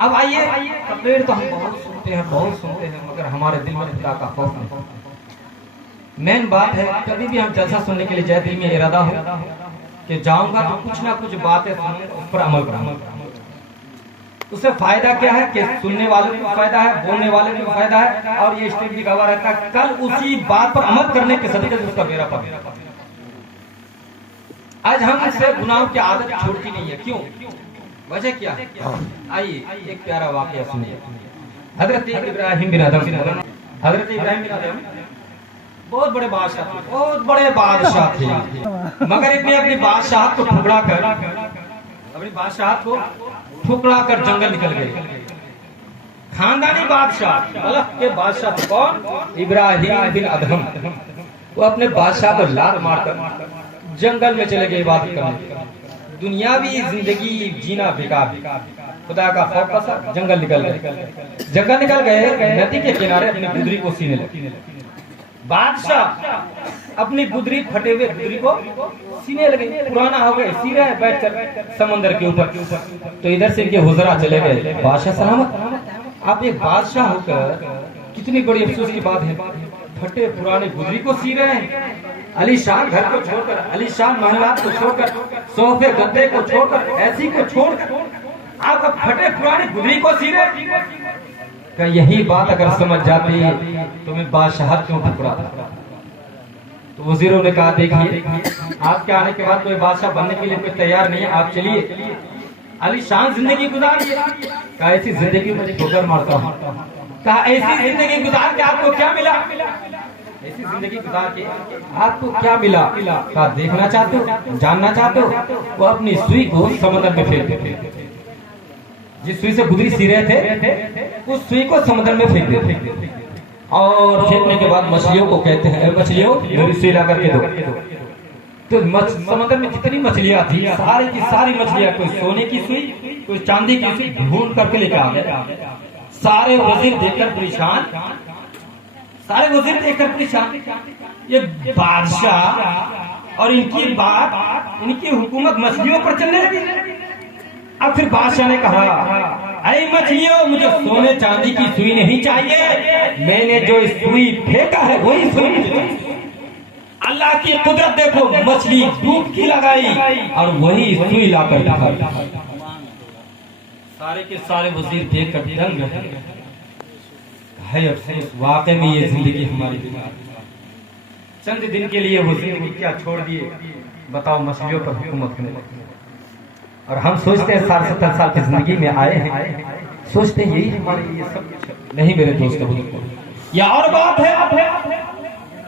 अब आइए, तकरीर तो हम बहुत सुनते हैं मगर हमारे दिल में खुदा का खौफ नहीं। मेन बात है, कभी भी हम जलसा सुनने के लिए जाए, दिल में इरादा हो कि जाऊंगा तो कुछ ना कुछ बातें सुनूंगा, उस पर अमल करूंगा। उससे फायदा क्या है कि सुनने वाले को फायदा है, बोलने वाले को फायदा है, और ये स्टेज भी गवाह रहता है कल उसी बात पर अमल करने के सदक़े से उसका बेड़ा पार। आज हम इससे गुनाहों की आदत छोड़ती नहीं है। क्यों? वजह क्या है? आइए एक प्यारा वाकया सुनिए। हजरत इब्राहिम बिन अदम बहुत बड़े बादशाह थे, बहुत बड़े बादशाह थे, मगर इतने अपनी बादशाह को ठुकरा कर, अपनी बादशाह को ठुकरा कर जंगल निकल गए। खानदानी बादशाह, अलग के बादशाह थे। कौन? इब्राहिम बिन अदम। वो अपने बादशाह को लात मारकर जंगल में चले गए इबादत करने। दुनियावी जिंदगी जीना बेकार, खुदा का खौफ का जंगल निकल गए। नदी के किनारे अपनी गुदरी को सीने लगे। बादशाह अपनी गुदरी, फटे हुए गुदरी को सीने लगे, पुराना हो गए, सी रहे बैठकर समंदर के ऊपर। तो इधर से इनके हुजरा चले गए। बादशाह सलामत। आप एक बादशाह होकर कितनी बड़ी अफसोस की बात है, फटे पुराने गुदरी को सी रहे हैं। अलीशान घर को छोड़कर, अलीशान महलात को छोड़कर, सोफे गद्दे को छोड़कर, ऐसी को छोड़कर आप अब फटे पुराने गुदरी को सी रहे। क्या यही बात अगर समझ जाती तो मैं बादशाह क्यों ठुकरा था? तो वजीरों ने कहा देखिए, आपके आने के बाद कोई बादशाह बनने के लिए कोई तैयार नहीं है, आप चलिए अलीशान जिंदगी गुजारिए। कहा ऐसी जिंदगी में ठोकर मारता हूँ। कहा ऐसी जिंदगी गुजार के आपको क्या मिला? ऐसी जिंदगी गुजार के आपको क्या मिला? कहा देखना चाहते हो, जानना चाहते हो? वो अपनी सुई को समंदर में फेंक देते। जिस सुई से गुदरी सी रहे थे उस सुई को समंदर में फेंक देते, और फेंकने के बाद मछलियों को कहते हैं, मछलियों मेरी सुई ला करके दो। तो समंदर में जितनी मछलियां थी, सारी की सारी मछलियां, कोई सोने की सुई, कोई चांदी की सुई ढूंढ करके लेकर आ गए। सारे वजीर देखकर परेशान, ये बादशाह और इनकी बात, इनकी हुकूमत मछलियों पर चलने लगी। अब फिर बादशाह ने कहा, अरे मछलियों, मुझे सोने चांदी की सुई नहीं चाहिए, मैंने जो सुई फेंका है वही सुई। अल्लाह की कुदरत देखो, मछली डुबकी लगाई और वही सुई लाकर दिखाई। सारे के सारे वजीर देख कर दंग रहे। है अफसोस, वाकई में ये जिंदगी हमारी चंद दिन के लिए वो जिंदगी क्या छोड़ दिए, बताओ, मछलियों पर हुकूमत करने। और हम सोचते हैं 60-70 साल की जिंदगी में आए हैं, सोचते हैं यही हमारे लिए सब कुछ। नहीं मेरे दोस्तों, ये और बात है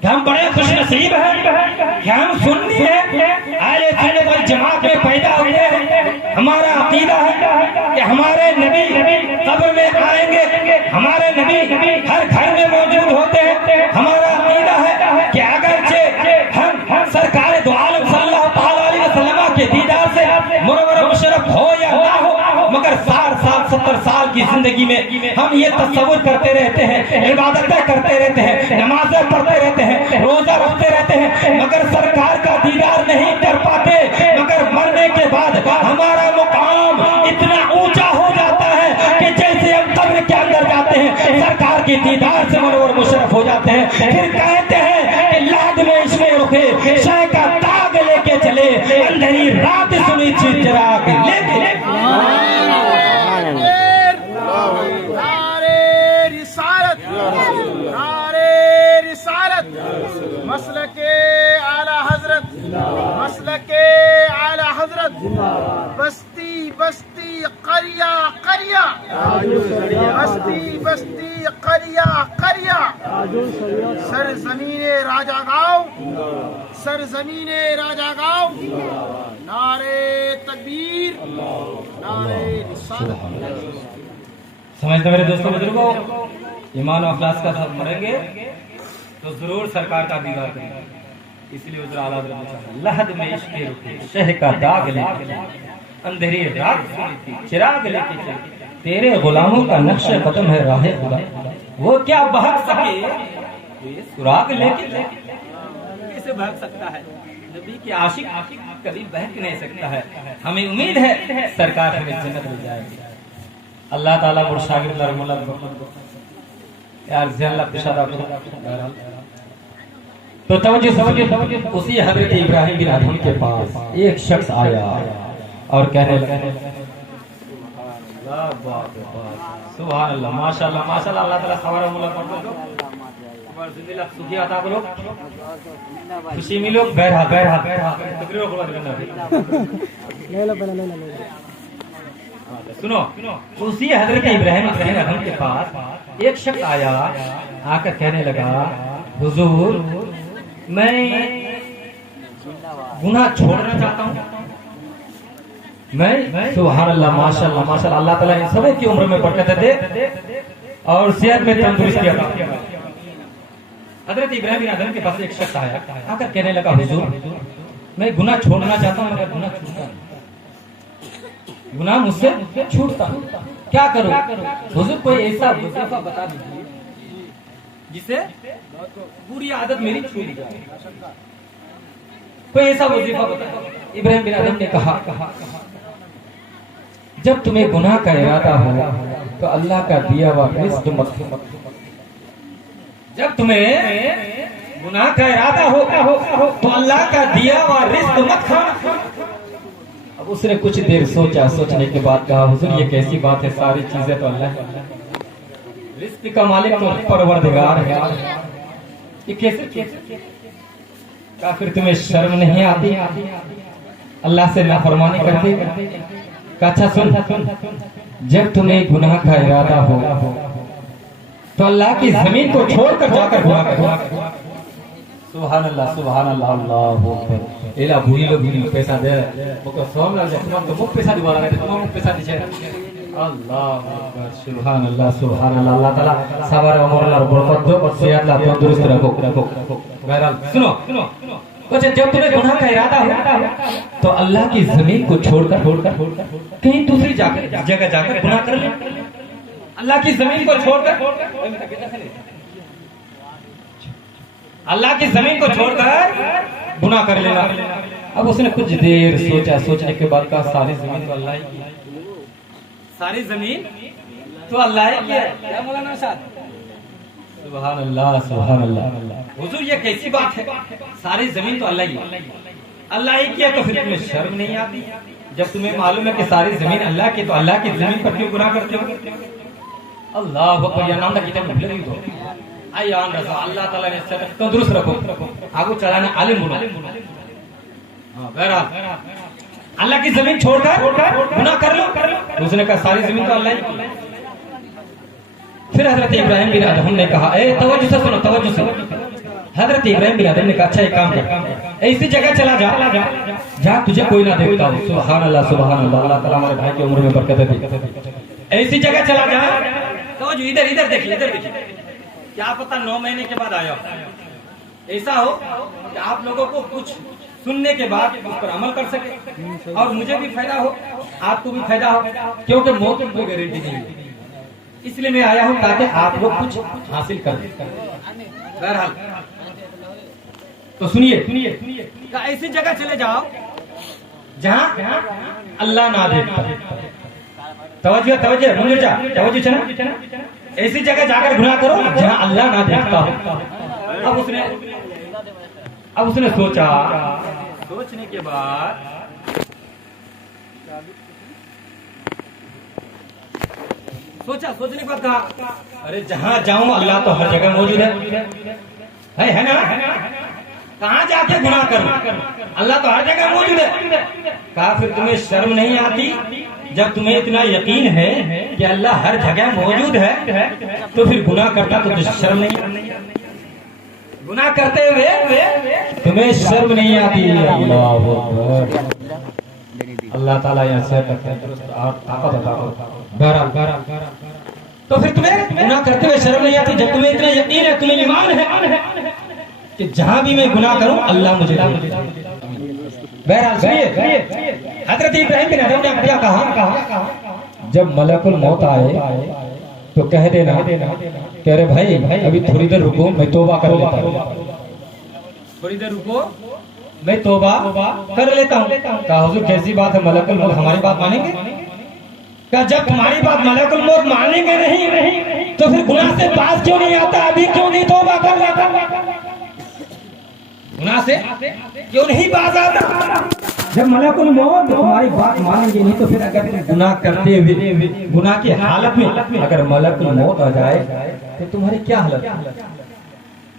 कि हम बड़े खुशनसीब हैं कि हम सुन्नी हैं, अहले सुन्नत वल जमात में पैदा हुए हैं। हमारा अकीदा है कि हमारे नबी कब्र में आएंगे, हमारे नबी हर घर में मौजूद होते हैं। हमारा अकीदा है कि अगरचे हम सरकार दो आलम सल्लल्लाहु अलैहि वसल्लम के दीदार से मुनव्वर मुशर्रफ हो या ना हो, मगर 60 साल 70 साल की जिंदगी में हम ये तस्वुर करते रहते हैं, इबादतें करते रहते हैं, नमाजें पढ़ते रहते हैं, रोजा रखते रहते हैं, मगर सरकार का दीदार नहीं कर पाते। मगर मरने के बाद हमारा मुकाम इतना ऊंचा हो जाता है कि जैसे हम कब्र के अंदर जाते हैं, सरकार के दीदार से मुनव्वर मुशर्रफ हो जाते हैं। फिर कहते हैं कि लाद में इसमें रुके, शय का ताग लेके चले, अंधेरी रात सुनी थी चिराग लेके। मसलके आला हजरत, मसलके आला हजरत, बस्ती बस्ती करिया करिया, बस्ती बस्ती करिया करिया, सरजमीने राजा गाँव, सरजमीने राजा गाँव, नारे तकबीर, नारे रिसालत। समझते मेरे दोस्तों बुजुर्गों, ईमान और अखलास का साथ मरेंगे तो जरूर सरकार का दीदार करेंगे। इसलिए हुज़ूर आला हज़रत ने कहा, लहद में इश्क़ रुखे, शह का दाग लेके, अंधेरी रात सुनी थी चिराग लेके चले, तेरे गुलामों का नक्शे कदम है राहे खुदा, वो क्या बहक सके ये सुराग लेके चले। कैसे बहक सकता है? नबी के आशिक कभी बहक नहीं सकता है। हमें उम्मीद है सरकार हमें जन्नत ले जाएगी। अल्लाह ताला मुर्शागिद लरमुल्ला यार ज़िल्ला पिशादा तो तवज्जो उसी हजरत इब्राहिम बिन अदहम के पास एक शख्स आया और कहने लगा सुभान अल्लाह माशाअल्लाह माशाअल्लाह अल्लाह ताला सवार मुला कर दो जिंदगी सुखी आता करो खुशी मिलो बैठा तकरीर को बात करना ले लो सुनो उसी हजरत इब्राहिम बिन अदहम के पास एक शख्स आया आकर कहने लगा हुजूर मैं गुनाह छोड़ना चाहता हूँ मैं सुभान अल्लाह माशाअल्लाह माशाअल्लाह अल्लाह ताला इन सबों की उम्र में बरकत दे और सेहत में तंदुरुस्ती अता फरमाए। हजरत इब्राहिम बिन अदहम के पास एक शख्स आया आकर कहने लगा हुजूर मैं गुनाह छोड़ना चाहता हूँ मगर गुनाह छूटता नहीं, गुनाह मुझसे छूटता नहीं, क्या करूं? हुजूर कोई ऐसा वजीफा बता दीजिए जिससे बुरी आदत मेरी छूट जाए, कोई ऐसा वजीफा बता। इब्राहिम बिन अदहम ने कहा जब तुम्हें गुनाह का इरादा हो तो अल्लाह का दिया हुआ रिज़्क़ मत खाओ, जब तुम्हें गुनाह का इरादा हो तो अल्लाह का दिया हुआ रिज़्क़ मत खाओ। अब उसने कुछ देर सोचा, सोचने के बाद कहा हुजूर ये कैसी बात है, सारी चीजें तो अल्लाह, रिज़्क़ का मालिक तो परवरदिगार है, ये कैसे? क्या फिर तुम्हें शर्म नहीं आती अल्लाह से नाफरमानी करते? अच्छा सुन, जब तुम्हें गुनाह का इरादा हो तो अल्लाह की जमीन को छोड़कर जाकर गुनाह करो। सुभान अल्लाह अल्लाहु अकबर। एला भूली लो पैसा दे मुको सोम लग जाए तुम तो मुक पैसा दिवा लगे तुम मुक पैसा दीजिए। अल्लाहु अकबर सुभान अल्लाह अल्लाह ताला सबर उमर और बरकत दो और सेहत ला तंदुरुस्त रखो। बहरहाल सुनो अच्छा जब तुम्हें गुनाह का इरादा हो तो अल्लाह की जमीन को छोड़कर कहीं दूसरी जगह जाकर गुनाह कर ले। अल्लाह की जमीन को छोड़कर अल्लाह की जमीन को छोड़कर गुनाह कर लेना। अब उसने कुछ देर सोचा, सोचने के बाद कहा सारी जमीन तो अल्लाह ही की है, सारी जमीन तो अल्लाह ही की है। क्या मौलाना साहब? सुभान अल्लाह हुजूर ये कैसी बात है, सारी जमीन तो अल्लाह ही की है तो फिर तुम्हें शर्म नहीं आती? जब तुम्हें मालूम है कि सारी जमीन अल्लाह की तो अल्लाह की जमीन पर क्यों गुनाह करते हो? अल्लाह अकबर या नाम किताब भूल गई तो आयान रजा अल्लाह ताला ने सेहत तंदुरुस्त रखो आगू चलाने आलिम बोलो। हां बहरहाल अल्लाह की जमीन छोड़कर गुनाह कर लो। उसने कहा सारी जमीन तो अल्लाह ही की। फिर हजरत इब्राहिम बिन अदहम ने कहा ए तवज्जो से सुनो, तवज्जो से। हजरत इब्राहिम बिन अदहम ने कहा अच्छा एक काम कर, ऐसी जगह चला जा जहां तुझे कोई ना देखता हो। सुभान अल्लाह अल्लाह ताला हमारे भाई की उम्र में बरकत दे। ऐसी जगह चला जा तो इधर देखिए क्या पता 9 महीने के बाद आया ऐसा हो कि आप लोगों को कुछ सुनने के बाद उस पर अमल कर सके और मुझे भी फायदा हो, आपको भी फायदा हो, क्योंकि मौत की कोई गारंटी नहीं है। इसलिए मैं आया हूं ताकि आप लोग कुछ हासिल कर। बहरहाल तो सुनिए ऐसी जगह चले जाओ जहां अल्लाह ना देखता। तवज्जो ऐसी जगह जाकर गुनाह करो जहां अल्लाह ना देखता हो। अब उसने सोचा, सोचने के बाद कहा अरे जहां जाऊं अल्लाह तो हर जगह मौजूद है ना? कहां जाके गुनाह करूं, अल्लाह तो हर जगह मौजूद है। कहा फिर तुम्हें शर्म नहीं आती? जब तुम्हें इतना यकीन है कि अल्लाह हर जगह मौजूद है तो फिर गुनाह करना तो शर्म नहीं? गुनाह करते हुए तुम्हें शर्म नहीं आती? अल्लाह ताला यहाँ से बहरहाल तो फिर तुम्हें गुनाह करते हुए शर्म नहीं आती जब तुम्हें इतना यकीन है, तुम्हें ईमान है कि जहां भी मैं गुनाह करूं अल्लाह मुझे। बहरहाल सुनिए हजरत इब्राहिम बिन अदहम ने क्या कहा, जब मलकुल मौत आए तो कह देना कह रहे भाई अभी थोड़ी देर रुको, मैं तौबा कर लेता हूँ, थोड़ी देर रुको मैं तौबा कर लेता हूँ। कहा हुजूर कैसी बात है, मलकुल मौत हमारी बात मानेंगे? क्या जब तुम्हारी बात मलकुल मौत मानेंगे नहीं तो फिर गुनाह से बाज क्यों नहीं आता? अभी क्यों नहीं तौबा कर लेता? गुनाह से क्यों नहीं बाज आता? जब मलकुल मौत तुम्हारी बात मानेंगे नहीं तो फिर अगर तुम गुनाह करते हुए गुनाह की हालत में अगर मलकुल मौत आ जाए तो तुम्हारी क्या हालत?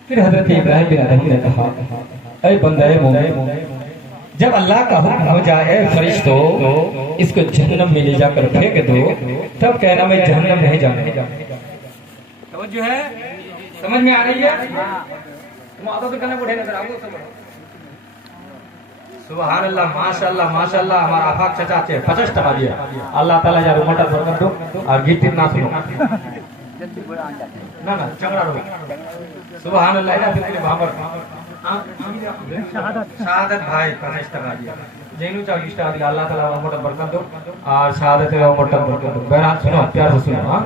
फिर हजरत इब्राहिम बिन अदहम ने कहा, ऐ बंदे मोमिन, जब अल्लाह का हुक्म हो जाए फरिश्तों इसको जहन्नम में ले जाकर फेंक दो, तब कहना मैं जहन्नम नहीं जाने। तो जो है समझ में आ रही है? सुभान अल्लाह, माशाअल्लाह माशाअल्लाह। हमारा आफाक चचा चे 50 टका दिया। अल्लाह ताला या रुमटा बरकत दो और गीत ना सुनो ना चंगड़ा रो। सुभान अल्लाह। इधर फिर बाबर शहादत भाई 50 टका दिया। जैनु चाव इष्ट आदि अल्लाह ताला रुमटा बरकत दो और शहादत वे रुमटा बरकत दो। बहरहाल सुनो, प्यार से सुनो। हां,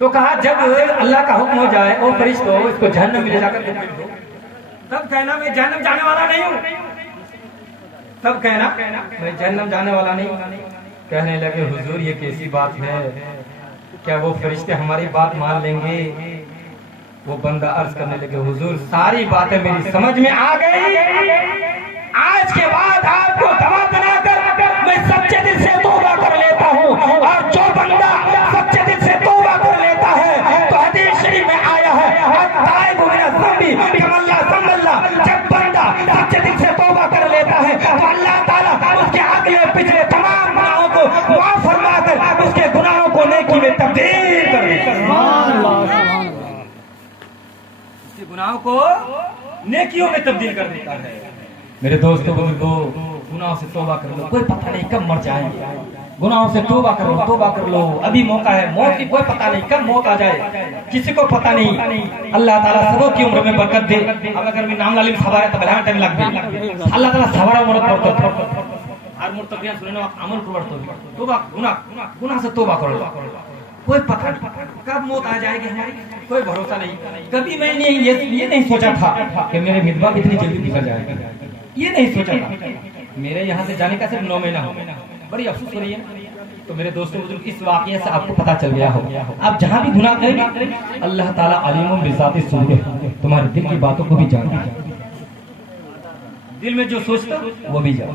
तो कहा जब अल्लाह का हुक्म हो जाए और फरिश्तों इसको जहन्नम में ले जाकर फेंक दो, तब कहना मैं जहन्नम जाने वाला नहीं हूं। तब कहना मैं जहन्नम जाने वाला नहीं। कहने लगे हुजूर ये कैसी बात है? क्या वो फरिश्ते हमारी बात मान लेंगे? वो बंदा अर्ज करने लगे, हुजूर सारी बातें मेरी समझ में आ गई। आज के बाद आपको गवाह बनाकर मैं सच्चे दिल से तौबा कर लेता हूँ। और जो बंदा सच्चे दिल से तौबा कर लेता है तो हदीस शरीफ में आया है, जब बंदा सच्चे दिल से तौबा कर लेता है तो अल्लाह ताला उसके अगले पिछले तमाम गुनाहों को माफ फरमाकर उसके गुनाहों को नेकी में तब्दील कर देता है। उसके गुनाहों को नेकियों में तब्दील कर देता है। मेरे दोस्तों बुजुर्गों, गुनाहों से तौबा कर लो, कोई पता नहीं कब मर जाएंगे। गुनाहों से तौबा कर लो, तौबा कर लो, अभी मौका है। मौत की कोई पता नहीं कब मौत आ जाए, किसी को पता नहीं। अल्लाह ताला सबों की उम्र में बरकत दे। अब अगर मैं नाम लालिम सवारे तो बड़ा टाइम लग गई। अल्लाह ताला सवारा उम्र बरकत और मुर्त तकरियां सुनने और अमल करवो। तौबा गुनाह से तौबा कर लो। कोई पता नहीं कब मौत आ जाएगी हमारी, कोई भरोसा नहीं। कभी मैंने ये नहीं सोचा था कि मेरे विधवा कितनी जल्दी निकल जाएगा, ये नहीं सोचा था। मेरे यहाँ से जाने का सिर्फ 9 महीना हो, बड़ी अफसोस हो रही है। तो मेरे दोस्तों बुजुर्ग, इस वाकये से आपको पता चल गया हो, आप जहाँ भी गुनाह करेंगे अल्लाह ताला अलीमुम बिज़ाति सुदूर, तुम्हारे दिल की बातों को भी जानता है। दिल में जो सोचते वो भी जाओ।